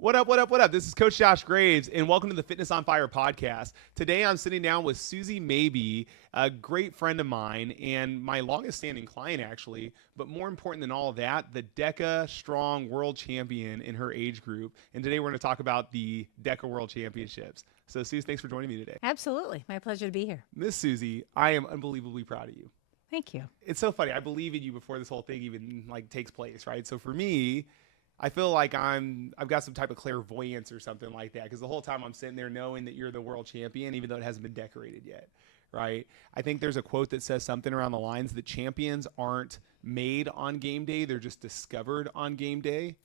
What up, what up, what up? This is Coach Josh Graves, and welcome to the Fitness on Fire podcast. Today I'm sitting down with Susie Mabie, a great friend of mine and my longest standing client, actually. But more important than all of that, the DEKA Strong World Champion in her age group. And today we're going to talk about the DEKA World Championships. So, Susie, thanks for joining me today. Absolutely. My pleasure to be here. Miss Susie, I am unbelievably proud of you. Thank you. It's so funny. I believe in you before this whole thing even takes place, right? So for me, I feel like I've got some type of clairvoyance or something like that, because the whole time I'm sitting there knowing that you're the world champion, even though it hasn't been decorated yet, right? I think there's a quote that says something around the lines that champions aren't made on game day, they're just discovered on game day.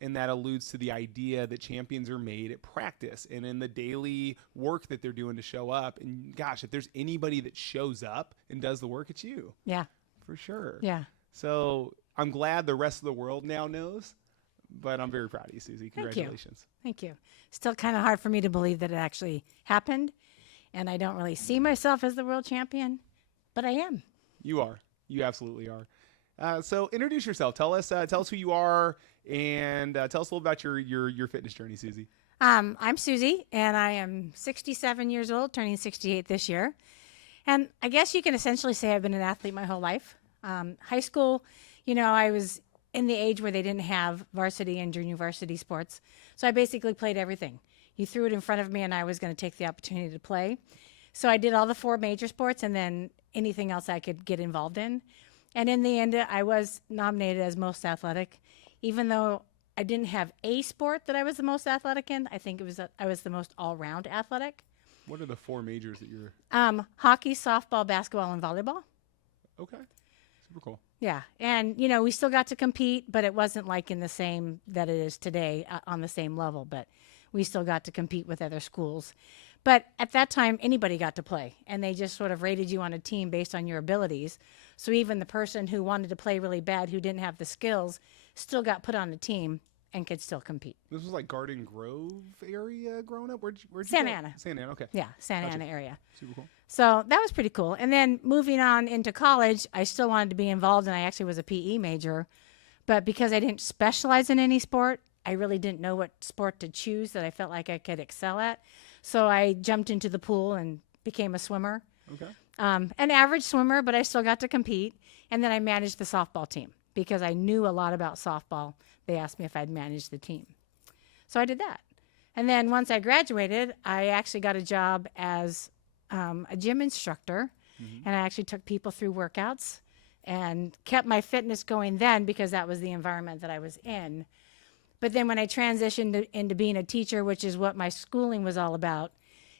And that alludes to the idea that champions are made at practice and in the daily work that they're doing to show up. And gosh, if there's anybody that shows up and does the work, it's you. Yeah. For sure. Yeah. So I'm glad the rest of the world now knows. But I'm very proud of you, Susie. Congratulations. Thank you. Still kind of hard for me to believe that it actually happened. And I don't really see myself as the world champion, but I am. You are. You absolutely are. So introduce yourself. Tell us who you are, and tell us a little about your fitness journey, Susie. I'm Susie, and I am 67 years old, turning 68 this year. And I guess you can essentially say I've been an athlete my whole life. High school, I was in the age where they didn't have varsity and junior varsity sports. So I basically played everything. You threw it in front of me and I was going to take the opportunity to play. So I did all the 4 major sports and then anything else I could get involved in. And in the end, I was nominated as most athletic. Even though I didn't have a sport that I was the most athletic in, I think I was the most all-round athletic. What are the 4 majors that you're? Hockey, softball, basketball, and volleyball. Okay. Super cool. Yeah. And, we still got to compete, but it wasn't like in the same that it is today on the same level, but we still got to compete with other schools. But at that time, anybody got to play, and they just sort of rated you on a team based on your abilities. So even the person who wanted to play really bad, who didn't have the skills, still got put on the team and could still compete. This was like Garden Grove area growing up? Where'd you Santa Ana. Santa Ana, okay. Yeah, Santa Ana area. Super cool. So that was pretty cool. And then moving on into college, I still wanted to be involved, and I actually was a PE major. But because I didn't specialize in any sport, I really didn't know what sport to choose that I felt like I could excel at. So I jumped into the pool and became a swimmer. Okay. An average swimmer, but I still got to compete. And then I managed the softball team because I knew a lot about softball. They asked me if I'd manage the team. So I did that. And then once I graduated, I actually got a job as a gym instructor. Mm-hmm. And I actually took people through workouts and kept my fitness going then because that was the environment that I was in. But then when I transitioned into being a teacher, which is what my schooling was all about,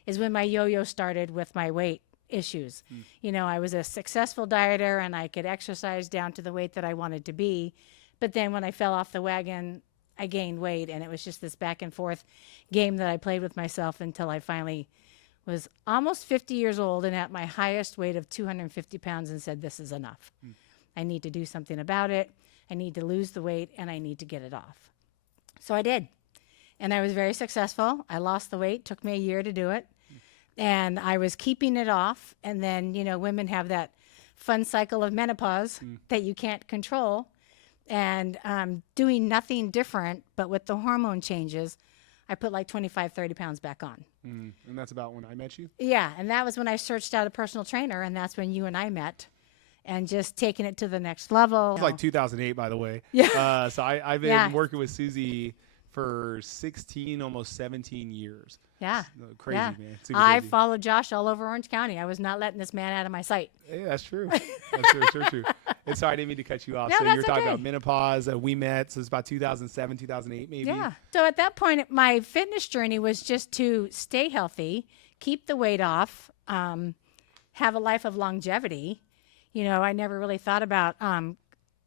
is when my yo-yo started with my weight issues. I was a successful dieter and I could exercise down to the weight that I wanted to be. But then when I fell off the wagon, I gained weight, and it was just this back and forth game that I played with myself until I finally was almost 50 years old and at my highest weight of 250 pounds and said, this is enough. I need to do something about it. I need to lose the weight, and I need to get it off. So I did. And I was very successful. I lost the weight. Took me a year to do it. And I was keeping it off. And then, women have that fun cycle of menopause that you can't control. And doing nothing different, but with the hormone changes, I put like 25, 30 pounds back on. And that's about when I met you? Yeah. And that was when I searched out a personal trainer. And that's when you and I met. And just taking it to the next level. It was like 2008, by the way. Yeah. So I've been working with Susie for 16, almost 17 years. Yeah. Crazy, yeah. man. Super I crazy. followed Josh all over Orange County. I was not letting this man out of my sight. Yeah, that's true. That's true. And sorry, I didn't mean to cut you off. No, so that's you're talking okay. about menopause. We met, so it's about 2007, 2008 maybe. Yeah. So at that point, my fitness journey was just to stay healthy, keep the weight off, have a life of longevity. I never really thought about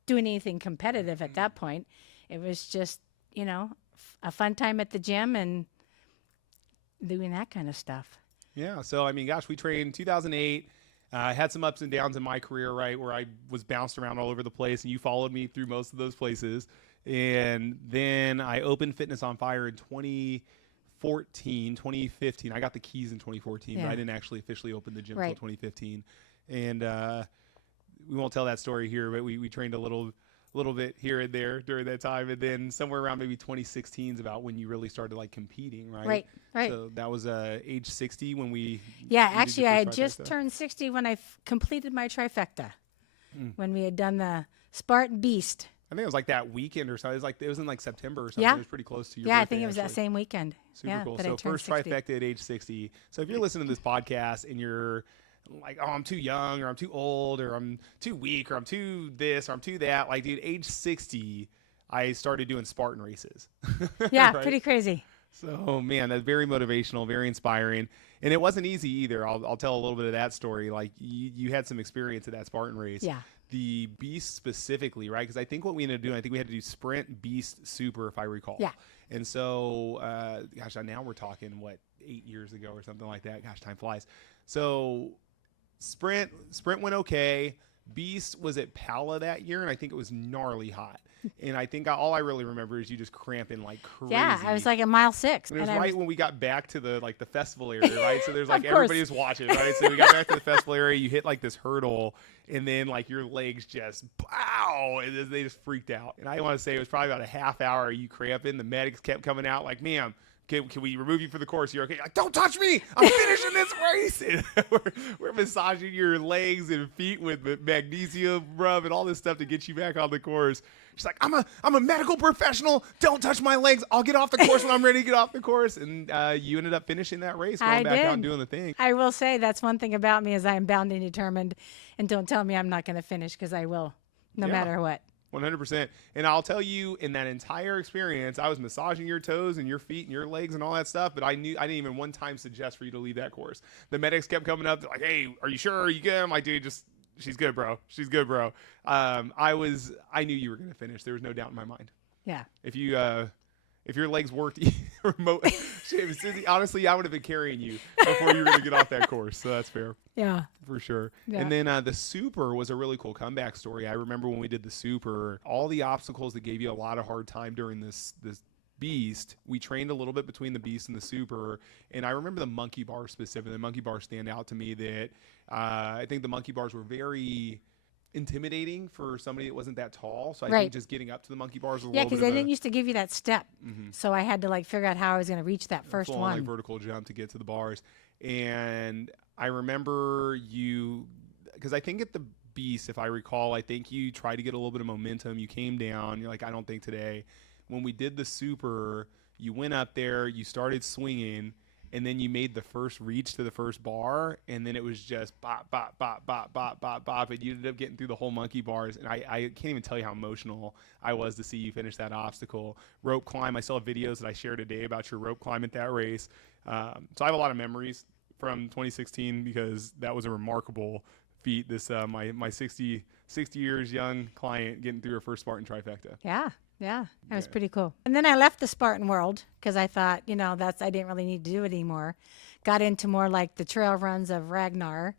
doing anything competitive at that point. It was just, a fun time at the gym and doing that kind of stuff. Yeah. So, gosh, we trained in 2008. I had some ups and downs in my career, right, where I was bounced around all over the place, and you followed me through most of those places. And then I opened Fitness on Fire in 2015. I got the keys in 2014, but I didn't actually officially open the gym until 2015. And we won't tell that story here, but we trained a little little bit here and there during that time. And then somewhere around maybe 2016 is about when you really started like competing, right? Right. So that was age 60 when we. Yeah, you did actually, your I first had just trifecta. turned 60 when I completed my trifecta. When we had done the Spartan Beast. I think it was like that weekend or something. It was in like September or something. Yeah. It was pretty close to your Yeah, I birthday, think it was that actually. same weekend. Super yeah, cool. that So I turned first 60. trifecta at age 60. So if you're listening to this podcast and you're like, oh, I'm too young, or I'm too old, or I'm too weak, or I'm too this, or I'm too that, like, dude, age 60, I started doing Spartan races. Yeah, Right? pretty crazy. So, man, that's very motivational, very inspiring. And it wasn't easy either. I'll tell a little bit of that story. Like, you had some experience at that Spartan race. Yeah. The Beast specifically, right? Because I think what we ended up doing, I think we had to do Sprint, Beast, Super, if I recall. Yeah. And so, gosh, now we're talking, 8 years ago or something like that. Gosh, time flies. So, Sprint went okay. Beast was at Pala that year, and I think it was gnarly hot. And I think all I really remember is you just cramping like crazy. Yeah, I was like at mile 6. And it was I right when we got back to the festival area, right? So there's like Of course. everybody was watching, right? So we got back to the festival area, you hit like this hurdle, and then like your legs just pow, and then they just freaked out. And I want to say it was probably about a half hour you cramping. The medics kept coming out like, ma'am, can we remove you for the course? You're okay. Like, don't touch me. I'm finishing this race. And we're massaging your legs and feet with magnesium rub and all this stuff to get you back on the course. She's like, I'm a medical professional. Don't touch my legs. I'll get off the course when I'm ready to get off the course. And you ended up finishing that race, going back out and doing the thing. I will say that's one thing about me is I am bound and determined, and don't tell me I'm not going to finish because I will, no matter what. 100%. And I'll tell you, in that entire experience, I was massaging your toes and your feet and your legs and all that stuff, but I didn't even one time suggest for you to leave that course. The medics kept coming up, they're like, hey, are you sure? Are you good? I'm like, dude, she's good, bro. She's good, bro. I knew you were going to finish. There was no doubt in my mind. Yeah. If your legs worked remote, Susie, honestly, I would have been carrying you before you were going to get off that course. So that's fair. Yeah. For sure. Yeah. And then the Super was a really cool comeback story. I remember when we did the Super, all the obstacles that gave you a lot of hard time during this Beast, we trained a little bit between the Beast and the Super. And I remember the monkey bars specifically. The monkey bars stand out to me that I think the monkey bars were very intimidating for somebody that wasn't that tall. So I think just getting up to the monkey bars was a little bit because they didn't used to give you that step. So I had to like figure out how I was going to reach that first full one. like vertical jump to get to the bars. And I remember because I think at the Beast, if I recall, I think you tried to get a little bit of momentum. You came down. You're like, I don't think today. When we did the Super, you went up there, you started swinging, and then you made the first reach to the first bar, and then it was just bop, bop, bop, bop, bop, bop, bop, and you ended up getting through the whole monkey bars, and I can't even tell you how emotional I was to see you finish that obstacle. Rope climb, I still have videos that I shared today about your rope climb at that race. So I have a lot of memories from 2016 because that was a remarkable feat. This my 60 years young client getting through her first Spartan trifecta. Yeah, that was pretty cool. And then I left the Spartan world because I thought, I didn't really need to do it anymore. Got into more like the trail runs of Ragnar.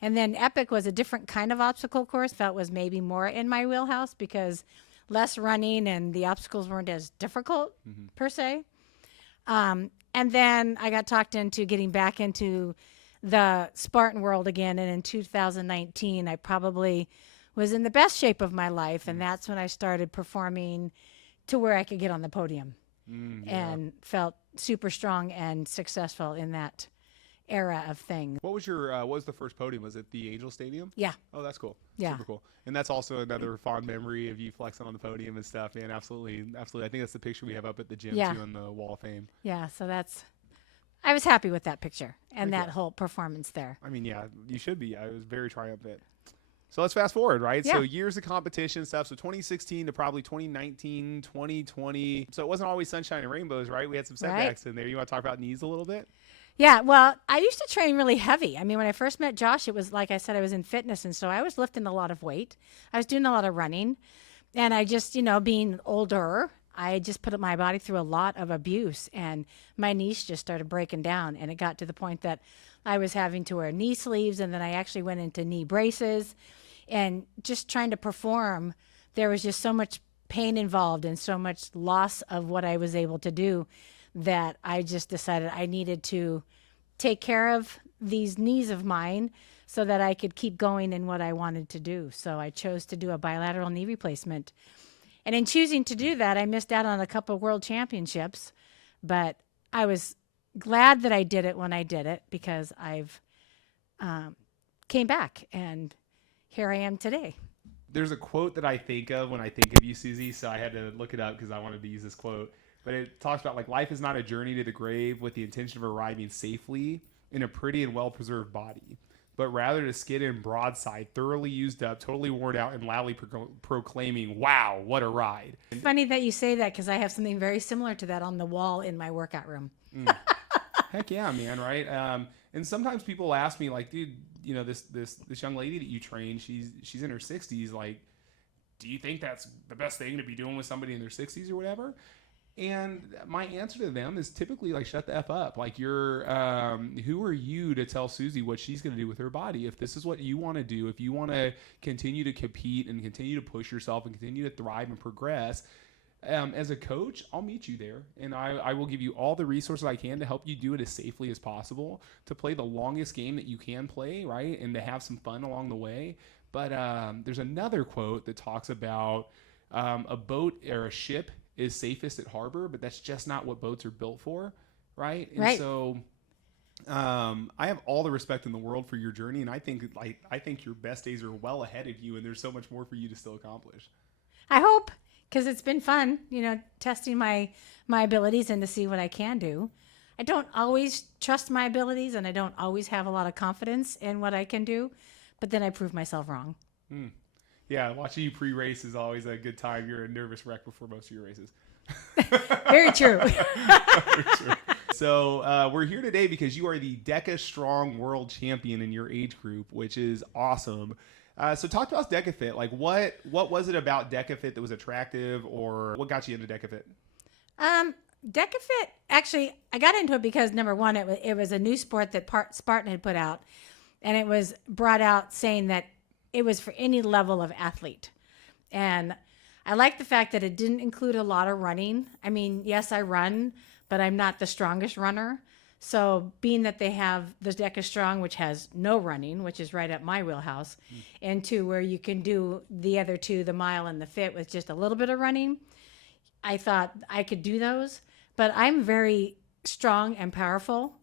And then Epic was a different kind of obstacle course. Felt was maybe more in my wheelhouse because less running and the obstacles weren't as difficult per se. And then I got talked into getting back into the Spartan world again. And in 2019, I probably was in the best shape of my life. And that's when I started performing to where I could get on the podium and felt super strong and successful in that era of things. What was your what was the first podium? Was it the Angel Stadium? Yeah. Oh, that's cool. Yeah. Super cool. And that's also another fond memory of you flexing on the podium and stuff, man. Absolutely. Absolutely. I think that's the picture we have up at the gym too on the Wall of Fame. Yeah, so I was happy with that picture and that whole performance there. I mean, yeah, you should be. I was very triumphant. So let's fast forward, right? Yeah. So years of competition stuff. So 2016 to probably 2019, 2020. So it wasn't always sunshine and rainbows, right? We had some setbacks in there. You want to talk about knees a little bit? Yeah, well, I used to train really heavy. I mean, when I first met Josh, it was like I said, I was in fitness. And so I was lifting a lot of weight. I was doing a lot of running. And I just, being older, I just put my body through a lot of abuse. And my knees just started breaking down. And it got to the point that I was having to wear knee sleeves. And then I actually went into knee braces. And just trying to perform, there was just so much pain involved and so much loss of what I was able to do that I just decided I needed to take care of these knees of mine so that I could keep going in what I wanted to do. So I chose to do a bilateral knee replacement And in choosing to do that, I missed out on a couple of world championships, but I was glad that I did it when I did it because I've came back and here I am today. There's a quote that I think of when I think of you, Susie, so I had to look it up because I wanted to use this quote. But it talks about like life is not a journey to the grave with the intention of arriving safely in a pretty and well-preserved body, but rather to skid in broadside, thoroughly used up, totally worn out, and loudly proclaiming, "Wow, what a ride!" It's funny that you say that because I have something very similar to that on the wall in my workout room. Heck yeah, man, right? And sometimes people ask me, like, dude, you know, this young lady that you train, she's in her 60s. Like, do you think that's the best thing to be doing with somebody in their 60s or whatever? And my answer to them is typically like, shut the F up. Like, you're, who are you to tell Susie what she's going to do with her body? If this is what you want to do, if you want to continue to compete and continue to push yourself and continue to thrive and progress, as a coach, I'll meet you there. And I will give you all the resources I can to help you do it as safely as possible, to play the longest game that you can play, right? And to have some fun along the way. But there's another quote that talks about a boat or a ship is safest at harbor, but that's just not what boats are built for, right? And right. So I have all the respect in the world for your journey, and I think your best days are well ahead of you, and there's so much more for you to still accomplish. I hope, because it's been fun, you know, testing my abilities and to see what I can do. I don't always trust my abilities, and I don't always have a lot of confidence in what I can do, but then I prove myself wrong. Yeah, watching you pre-race is always a good time. You're a nervous wreck before most of your races. Very true. Very true. So we're here today because you are the DEKA Strong World Champion in your age group, which is awesome. So talk to us DEKA Fit. Like, what was it about DEKA Fit that was attractive, or what got you into DEKA Fit? DEKA Fit, actually, I got into it because, number one, it was a new sport that Spartan had put out, and it was brought out saying that it was for any level of athlete. And I like the fact that it didn't include a lot of running. I mean, yes, I run, but I'm not the strongest runner. So being that they have the DEKA Strong, which has no running, which is right up my wheelhouse, and to where you can do the other two, the mile and the fit, with just a little bit of running, I thought I could do those. But I'm very strong and powerful.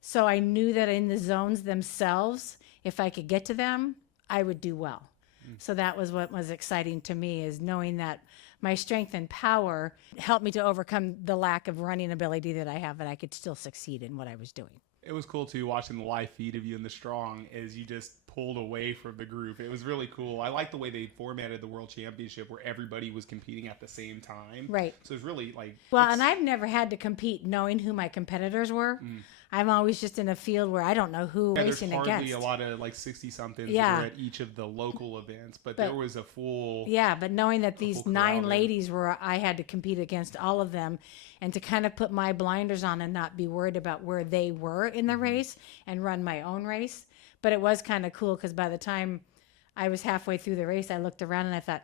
So I knew that in the zones themselves, if I could get to them, I would do well. So that was what was exciting to me, is knowing that my strength and power helped me to overcome the lack of running ability that I have, and I could still succeed in what I was doing. It was cool too, watching the live feed of you in the Strong as you just pulled away from the group. It was really cool. I like the way they formatted the World Championship where everybody was competing at the same time. Right. So it's really like... Well, and I've never had to compete knowing who my competitors were. I'm always just in a field where I don't know who I'm racing against. There's hardly a lot of like 60-somethings that were at each of the local events, but there was a full... Yeah, but knowing that these 9 ladies were, I had to compete against all of them, and to kind of put my blinders on and not be worried about where they were in the race and run my own race. But it was kind of cool because by the time I was halfway through the race, I looked around and I thought,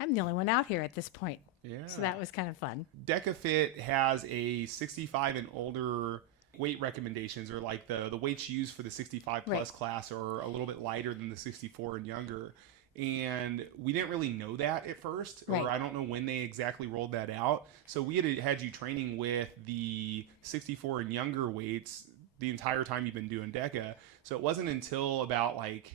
I'm the only one out here at this point. Yeah. So that was kind of fun. DEKA Fit has a 65 and older weight recommendations, or like the weights used for the 65 plus class are a little bit lighter than the 64 and younger. And we didn't really know that at first, or I don't know when they exactly rolled that out. So we had you training with the 64 and younger weights the entire time you've been doing DEKA. So it wasn't until about like,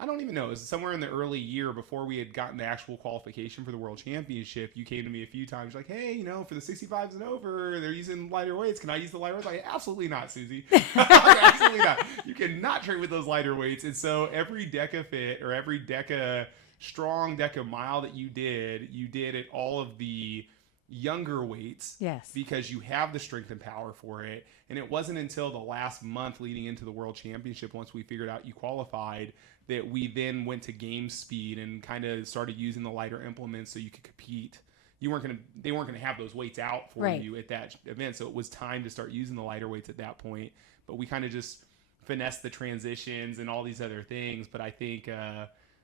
I don't even know, it was somewhere in the early year before we had gotten the actual qualification for the World Championship. You came to me a few times like, hey, you know, for the 65s and over, they're using lighter weights. Can I use the lighter weights? Like, absolutely not, Susie. Absolutely not. You cannot train with those lighter weights. And so every DEKA Fit or every DEKA Strong, DEKA Mile that you did at all of the younger weights. Yes. Because you have the strength and power for it. And it wasn't until the last month leading into the World Championship, once we figured out you qualified, that we then went to game speed and kind of started using the lighter implements so you could compete. They weren't gonna have those weights out for you at that event, so it was time to start using the lighter weights at that point. But we kind of just finessed the transitions and all these other things. But I think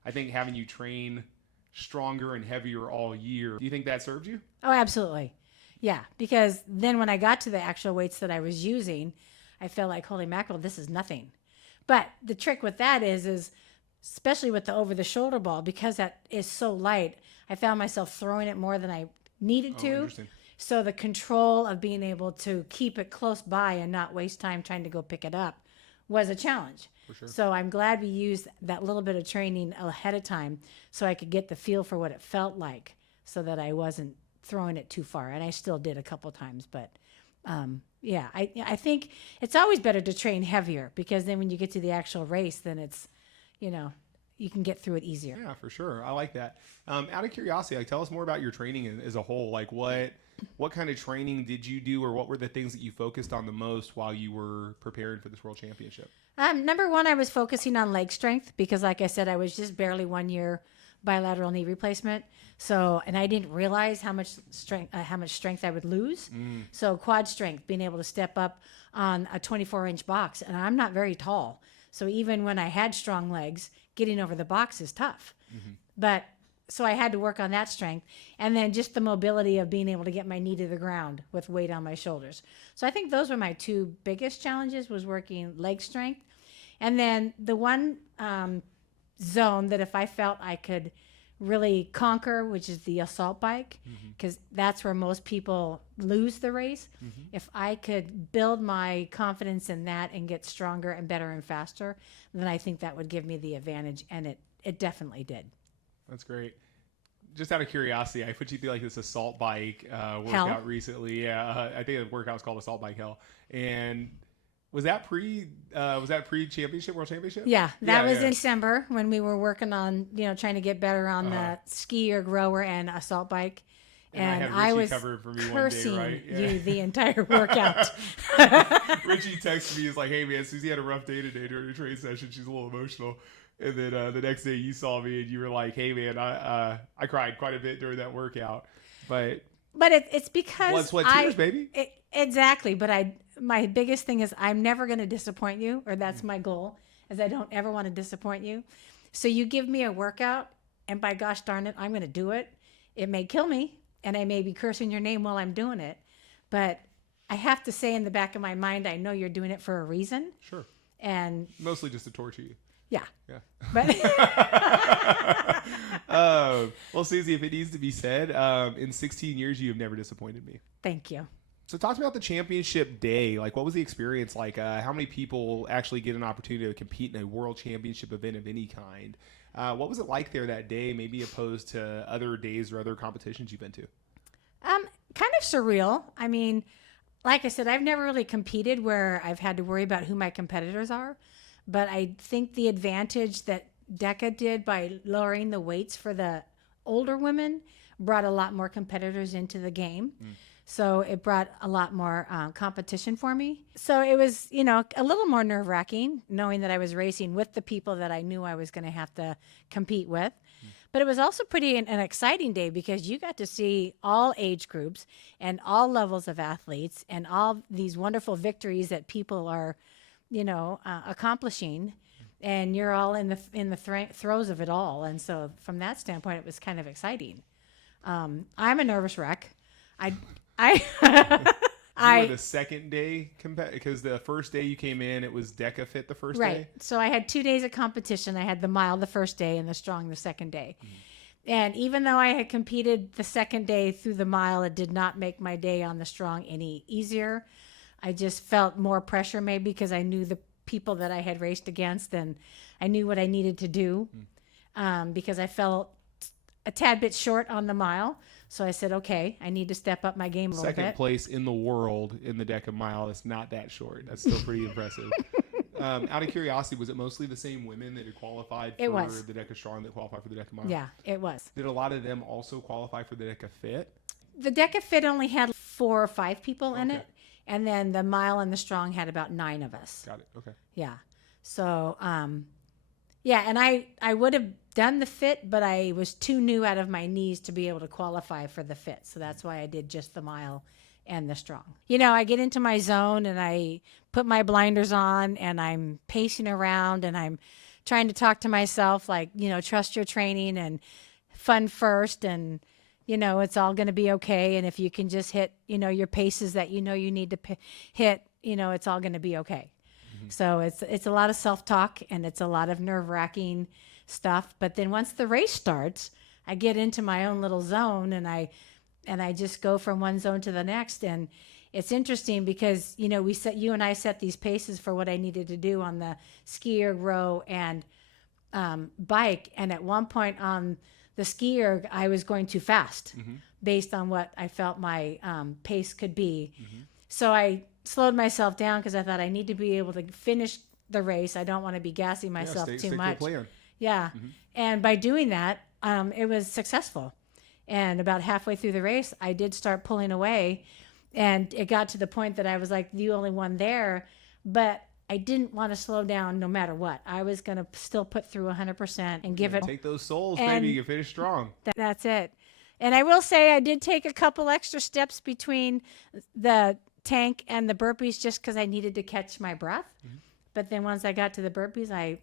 having you train stronger and heavier all year, do you think that served you? Oh, absolutely. Yeah, because then when I got to the actual weights that I was using, I felt like, holy mackerel, this is nothing. But the trick with that is especially with the over-the-shoulder ball, because that is so light, I found myself throwing it more than I needed to. Interesting. So the control of being able to keep it close by and not waste time trying to go pick it up was a challenge. For sure. So I'm glad we used that little bit of training ahead of time so I could get the feel for what it felt like so that I wasn't throwing it too far. And I still did a couple times, but yeah, I think it's always better to train heavier because then when you get to the actual race, then it's, you know, you can get through it easier. Yeah, for sure. I like that. Out of curiosity, like, tell us more about your training as a whole. Like, what kind of training did you do, or what were the things that you focused on the most while you were preparing for this world championship? Number one, I was focusing on leg strength because, like I said, I was just barely 1 year bilateral knee replacement. So, and I didn't realize how much strength I would lose. So quad strength, being able to step up on a 24-inch box, and I'm not very tall. So even when I had strong legs, getting over the box is tough. But so I had to work on that strength, and then just the mobility of being able to get my knee to the ground with weight on my shoulders. So I think those were my two biggest challenges, was working leg strength. And then the one zone that if I felt I could really conquer, which is the assault bike, because that's where most people lose the race. If I could build my confidence in that and get stronger and better and faster, then I think that would give me the advantage, and it definitely did. That's great. Just out of curiosity, I put you through like this assault bike workout Hell. recently. Yeah, I think the workout was called Assault Bike Hell. And was that pre-championship, world championship? Yeah, that was yeah. in December when we were working on, trying to get better on the skier, grower, and assault bike. And I I had Richie was cover it for me one day, cursing right? Yeah. you the entire workout. Richie texted me, he's like, "Hey man, Susie had a rough day today during the training session. She's a little emotional." And then the next day you saw me and you were like, "Hey man, I cried quite a bit during that workout." But it's because blood, sweat, tears, baby. Exactly. But my biggest thing is I'm never going to disappoint you, or that's my goal, is I don't ever want to disappoint you. So you give me a workout, and by gosh darn it, I'm going to do it. It may kill me, and I may be cursing your name while I'm doing it, but I have to say in the back of my mind, I know you're doing it for a reason. Sure. And mostly just to torture you. Yeah. Yeah. But well, Susie, if it needs to be said, in 16 years, you have never disappointed me. Thank you. So talk about the championship day. Like, what was the experience like? How many people actually get an opportunity to compete in a world championship event of any kind? What was it like there that day, maybe opposed to other days or other competitions you've been to? Kind of surreal. I mean, like I said, I've never really competed where I've had to worry about who my competitors are. But I think the advantage that DEKA did by lowering the weights for the older women brought a lot more competitors into the game. So it brought a lot more competition for me. So it was, a little more nerve-wracking knowing that I was racing with the people that I knew I was going to have to compete with. But it was also pretty an exciting day because you got to see all age groups and all levels of athletes and all these wonderful victories that people are, accomplishing. And you're all in the throes of it all. And so from that standpoint, it was kind of exciting. I'm a nervous wreck. You were the second day because the first day you came in, it was DEKA Fit the first day? Right. So I had 2 days of competition. I had the mile the first day and the strong the second day. And even though I had competed the second day through the mile, it did not make my day on the strong any easier. I just felt more pressure maybe because I knew the people that I had raced against and I knew what I needed to do because I felt a tad bit short on the mile. So I said, okay, I need to step up my game a little bit. Second place in the world in the DEKA mile is not that short. That's still pretty impressive. Out of curiosity, was it mostly the same women that had qualified for the DEKA Strong that qualified for the DEKA mile? Yeah, it was. Did a lot of them also qualify for the DEKA Fit? The DEKA Fit only had 4 or 5 people in it. And then the mile and the strong had about 9 of us. Got it. Okay. Yeah. So, and I would have done the fit, but I was too new out of my knees to be able to qualify for the fit. So that's why I did just the mile and the strong. I get into my zone and I put my blinders on and I'm pacing around and I'm trying to talk to myself like, trust your training and fun first and, it's all going to be okay. And if you can just hit, your paces that you need to hit, it's all going to be okay. So it's a lot of self-talk and it's a lot of nerve-wracking stuff. But then once the race starts, I get into my own little zone, and I just go from one zone to the next. And it's interesting because, you know, you and I set these paces for what I needed to do on the ski erg, row, and bike. And at one point on the ski erg, I was going too fast based on what I felt my pace could be. So I slowed myself down because I thought I need to be able to finish the race. I don't want to be gassing myself too much. Yeah. And by doing that, it was successful. And about halfway through the race, I did start pulling away. And it got to the point that I was like the only one there. But I didn't want to slow down no matter what. I was going to still put through 100% and give it. Take those souls, baby. You can finish strong. That's it. And I will say I did take a couple extra steps between the tank and the burpees just because I needed to catch my breath. But then once I got to the burpees, I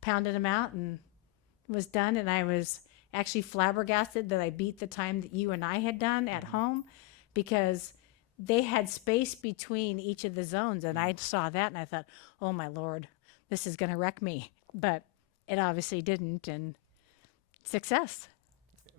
pounded them out and was done. And I was actually flabbergasted that I beat the time that you and I had done at home, because they had space between each of the zones. And I saw that and I thought, oh my Lord, this is going to wreck me. But it obviously didn't. And success.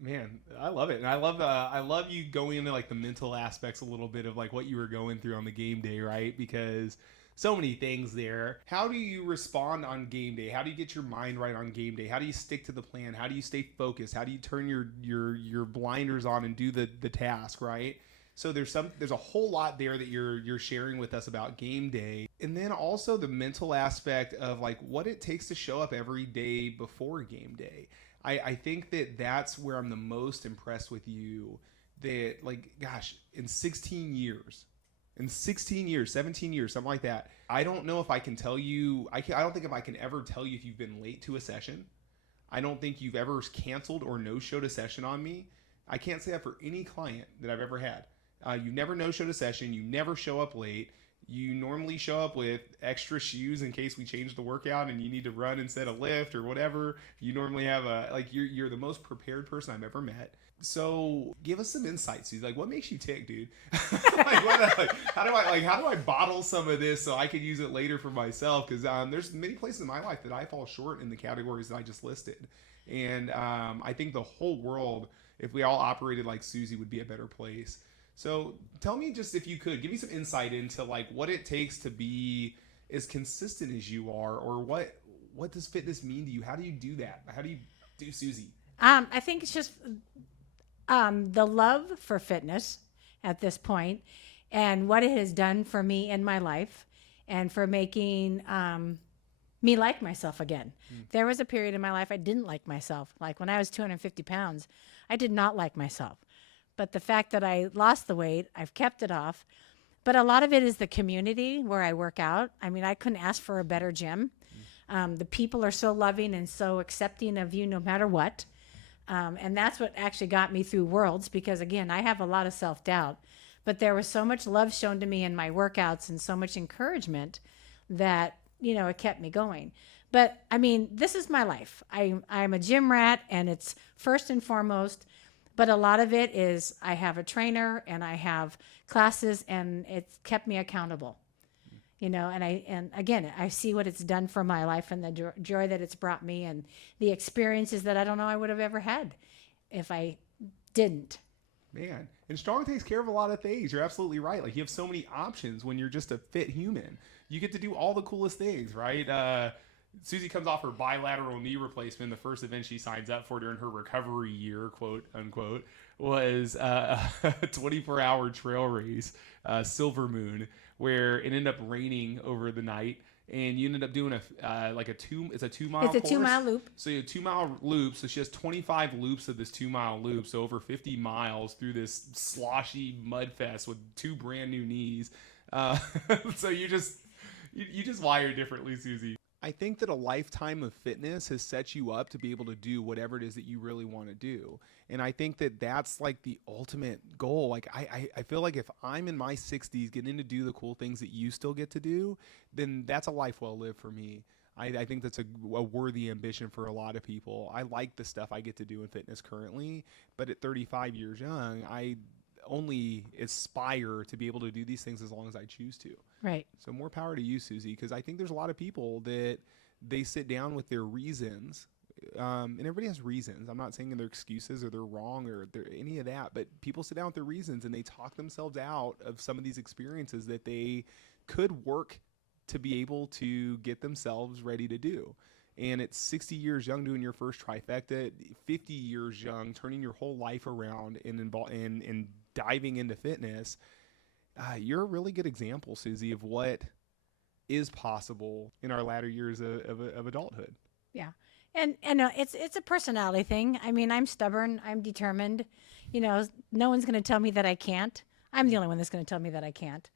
Man, I love it. And I love you going into like the mental aspects a little bit of like what you were going through on the game day, right? Because so many things there. How do you respond on game day? How do you get your mind right on game day? How do you stick to the plan? How do you stay focused? How do you turn your blinders on and do the task, right? So there's a whole lot there that you're sharing with us about game day. And then also the mental aspect of like what it takes to show up every day before game day. I think that's where I'm the most impressed with you, that like, gosh, in 17 years, 17 years, something like that. I don't know if I can tell you, I don't think if I can ever tell you if you've been late to a session. I don't think you've ever canceled or no-showed a session on me. I can't say that for any client that I've ever had. You never no-showed a session. You never show up late. You normally show up with extra shoes in case we change the workout and you need to run instead of lift or whatever. You normally have you're the most prepared person I've ever met. So give us some insights, Susie. Like, what makes you tick, dude? How do I bottle some of this so I could use it later for myself? Because there's many places in my life that I fall short in the categories that I just listed. And I think the whole world, if we all operated like Susie, would be a better place. So tell me, just if you could, give me some insight into like what it takes to be as consistent as you are, or what does fitness mean to you? How do you do that? How do you do, Susie? I think it's just the love for fitness at this point and what it has done for me in my life and for making me like myself again. There was a period in my life I didn't like myself. Like when I was 250 pounds, I did not like myself. But the fact that I lost the weight, I've kept it off. But a lot of it is the community where I work out. I mean, I couldn't ask for a better gym. The people are so loving and so accepting of you no matter what. And that's what actually got me through Worlds, because, again, I have a lot of self-doubt. But there was so much love shown to me in my workouts and so much encouragement that, you know, it kept me going. But, I mean, this is my life. I'm a gym rat, and it's first and foremost. But a lot of it is I have a trainer and I have classes, and it's kept me accountable, you know, and again, I see what it's done for my life and the joy that it's brought me and the experiences that I don't know I would have ever had if I didn't. Man, and strong takes care of a lot of things. You're absolutely right. Like, you have so many options when you're just a fit human. You get to do all the coolest things, right? Susie comes off her bilateral knee replacement. The first event she signs up for during her recovery year, quote unquote, was a 24-hour trail race, Silver Moon, where it ended up raining over the night, and you ended up doing it's a 2 mile course. It's a 2 mile loop. So you have 2 mile loop. So she has 25 loops of this 2 mile loop. So over 50 miles through this sloshy mud fest with 2 brand new knees. So you just wire differently, Susie. I think that a lifetime of fitness has set you up to be able to do whatever it is that you really want to do. And I think that that's like the ultimate goal. Like, I feel like if I'm in my 60s getting to do the cool things that you still get to do, then that's a life well lived for me. I think that's a worthy ambition for a lot of people. I like the stuff I get to do in fitness currently, but at 35 years young, I only aspire to be able to do these things as long as I choose to. Right. So more power to you, Susie, because I think there's a lot of people that they sit down with their reasons and everybody has reasons. I'm not saying they're excuses or they're wrong or they're any of that, but people sit down with their reasons and they talk themselves out of some of these experiences that they could work to be able to get themselves ready to do. And it's 60 years young doing your first trifecta, 50 years young turning your whole life around and diving into fitness. You're a really good example, Susie, of what is possible in our latter years of adulthood. Yeah. And it's a personality thing. I mean, I'm stubborn. I'm determined. You know, no one's going to tell me that I can't. I'm the only one that's going to tell me that I can't.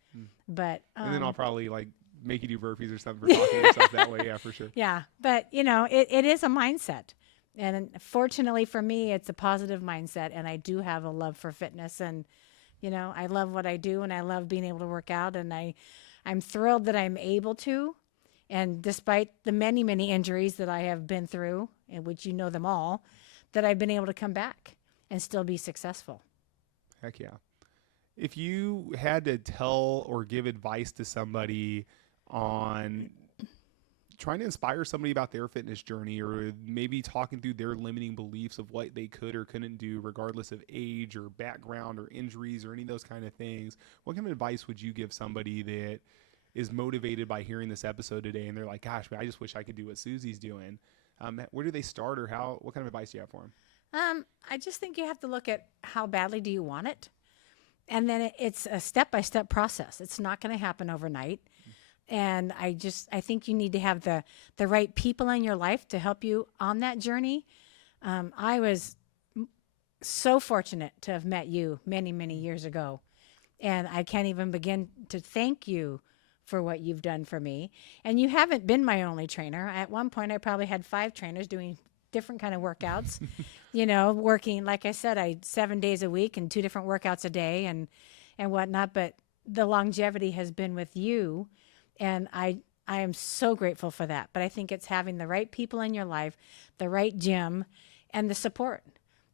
But and then I'll probably like make you do burpees or something for talking to yourself that way. Yeah, for sure. Yeah. But, you know, it is a mindset. And fortunately for me, it's a positive mindset. And I do have a love for fitness. And, you know, I love what I do and I love being able to work out. And I'm thrilled that I'm able to. And despite the many, many injuries that I have been through, in which you know them all, that I've been able to come back and still be successful. Heck yeah. If you had to tell or give advice to somebody on trying to inspire somebody about their fitness journey, or maybe talking through their limiting beliefs of what they could or couldn't do regardless of age or background or injuries or any of those kind of things, what kind of advice would you give somebody that is motivated by hearing this episode today and they're like, gosh, man, I just wish I could do what Susie's doing? Where do they start, or what kind of advice do you have for them? I just think you have to look at how badly do you want it. And then it's a step-by-step process. It's not going to happen overnight. And I think you need to have the right people in your life to help you on that journey. I was so fortunate to have met you many, many years ago. And I can't even begin to thank you for what you've done for me. And you haven't been my only trainer. At one point, I probably had 5 trainers doing different kind of workouts, you know, working, like I said, 7 days a week and 2 different workouts a day and whatnot. But the longevity has been with you. And I am so grateful for that. But I think it's having the right people in your life, the right gym, and the support.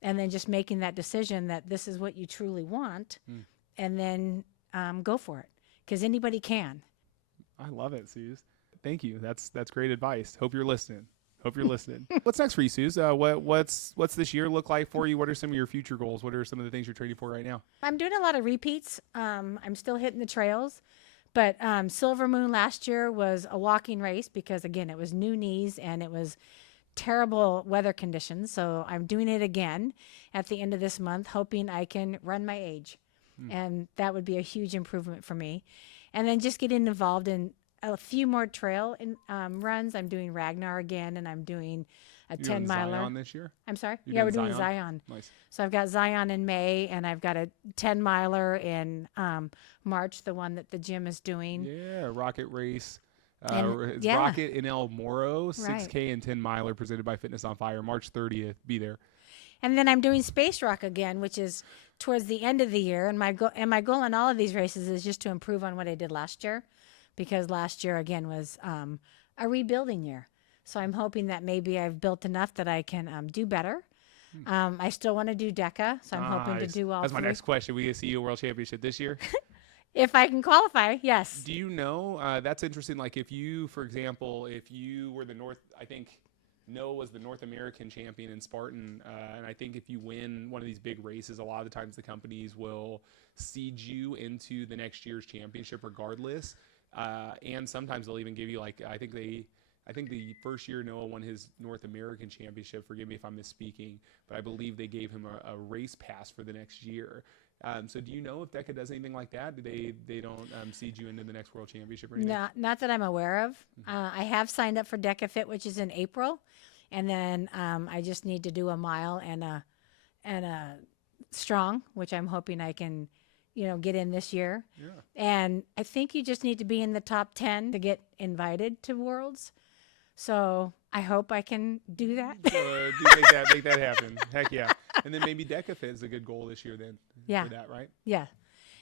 And then just making that decision that this is what you truly want, and then go for it. Because anybody can. I love it, Suze. Thank you. That's great advice. Hope you're listening. What's next for you, Suze? What's this year look like for you? What are some of your future goals? What are some of the things you're training for right now? I'm doing a lot of repeats. I'm still hitting the trails. But Silver Moon last year was a walking race because, again, it was new knees and it was terrible weather conditions. So I'm doing it again at the end of this month, hoping I can run my age. And that would be a huge improvement for me. And then just getting involved in a few more trail runs. I'm doing Ragnar again, and I'm doing a 10-miler. Zion this year? I'm sorry? You're We're doing doing Zion. Nice. So I've got Zion in May, and I've got a 10-miler in March, the one that the gym is doing. Yeah, Rocket Race. It's yeah. Rocket in El Moro, Right. 6K and 10-miler presented by Fitness on Fire, March 30th. Be there. And then I'm doing Space Rock again, which is towards the end of the year. And my goal in all of these races is just to improve on what I did last year, because last year, again, was a rebuilding year. So I'm hoping that maybe I've built enough that I can do better. I still want to do DEKA, so I'm hoping to do all That's my 3. next question. We see you World Championship this year? If I can qualify, yes. Do you know, that's interesting, like if you, for example, if you were I think Noah was the North American champion in Spartan, and I think if you win one of these big races, a lot of the times the companies will seed you into the next year's championship regardless, and sometimes they'll even give you, like, I think the first year Noah won his North American championship, forgive me if I'm misspeaking, but I believe they gave him a race pass for the next year. So do you know if DEKA does anything like that? Do they don't seed you into the next World Championship or anything? Not that I'm aware of. I have signed up for DEKA Fit, which is in April, and then I just need to do a mile and a strong, which I'm hoping I can, get in this year. Yeah. And I think you just need to be in the top 10 to get invited to Worlds. So I hope I can do that. So make that happen. Heck yeah. And then maybe DEKA Fit is a good goal this year then. Yeah. For that, right? Yeah.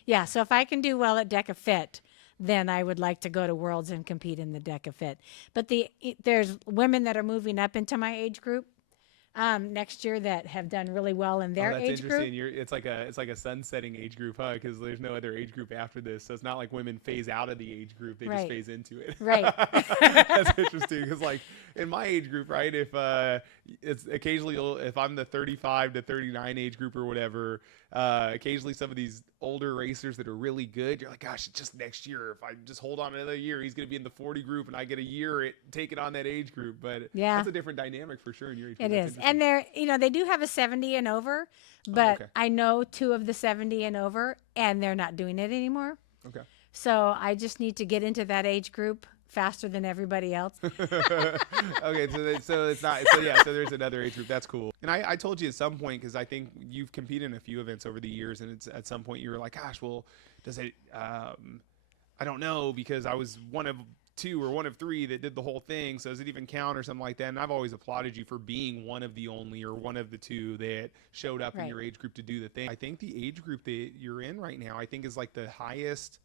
Yeah. So if I can do well at DEKA Fit, then I would like to go to Worlds and compete in the DEKA Fit. But there's women that are moving up into my age group next year that have done really well in their that's age interesting. group. It's like a sunsetting age group, huh? Because there's no other age group after this, so it's not like women phase out of the age group; they just Right. phase into it. Right. That's interesting because, like, in my age group, right? If it's occasionally if I'm the 35 to 39 age group or whatever, occasionally some of these older racers that are really good, you're like, gosh, just next year, if I just hold on another year, he's going to be in the 40 group, and I get a year at taking on that age group. But Yeah. that's a different dynamic for sure in your age It group. That's is. interesting. And they're, they do have a 70 and over, but okay. I know 2 of the 70 and over, and they're not doing it anymore. Okay. So I just need to get into that age group faster than everybody else. Okay, so it's not. So there's another age group. That's cool. And I told you at some point, because I think you've competed in a few events over the years, and it's at some point you were like, gosh, well, does it? I don't know, because I was one of 2 or one of 3 that did the whole thing. So does it even count or something like that? And I've always applauded you for being one of the only or one of the 2 that showed up in Right. your age group to do the thing. I think the age group that you're in right now, I think is like the highest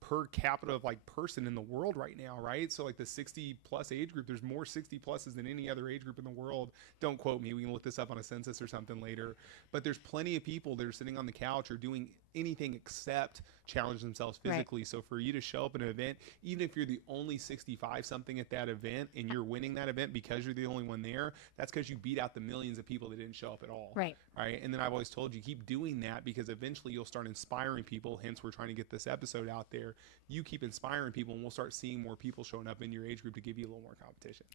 per capita of like person in the world right now, right? So like the 60 plus age group, there's more 60 pluses than any other age group in the world. Don't quote me, we can look this up on a census or something later, but there's plenty of people that are sitting on the couch or doing anything except challenge themselves physically. Right. So for you to show up at an event, even if you're the only 65 something at that event and you're winning that event because you're the only one there, that's because you beat out the millions of people that didn't show up at all. Right. Right. And then I've always told you, keep doing that, because eventually you'll start inspiring people. Hence, we're trying to get this episode out there. You keep inspiring people, and we'll start seeing more people showing up in your age group to give you a little more competition.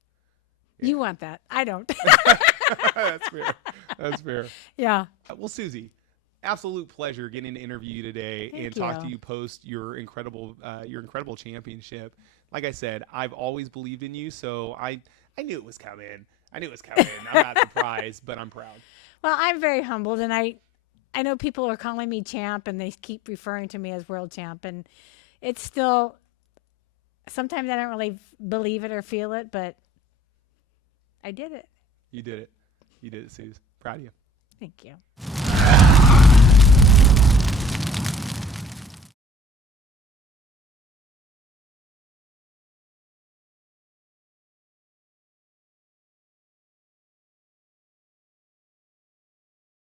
Yeah. You want that. I don't. That's fair. That's fair. Yeah. Well, Susie, absolute pleasure getting to interview you today. Thank and talk you. to you post your incredible championship. Like I said, I've always believed in you, so I knew it was coming. I'm not surprised, but I'm proud. Well, I'm very humbled, and I know people are calling me champ, and they keep referring to me as world champ, and it's still, sometimes I don't really believe it or feel it, but I did it. You did it. You did it, Suze. Proud of you. Thank you.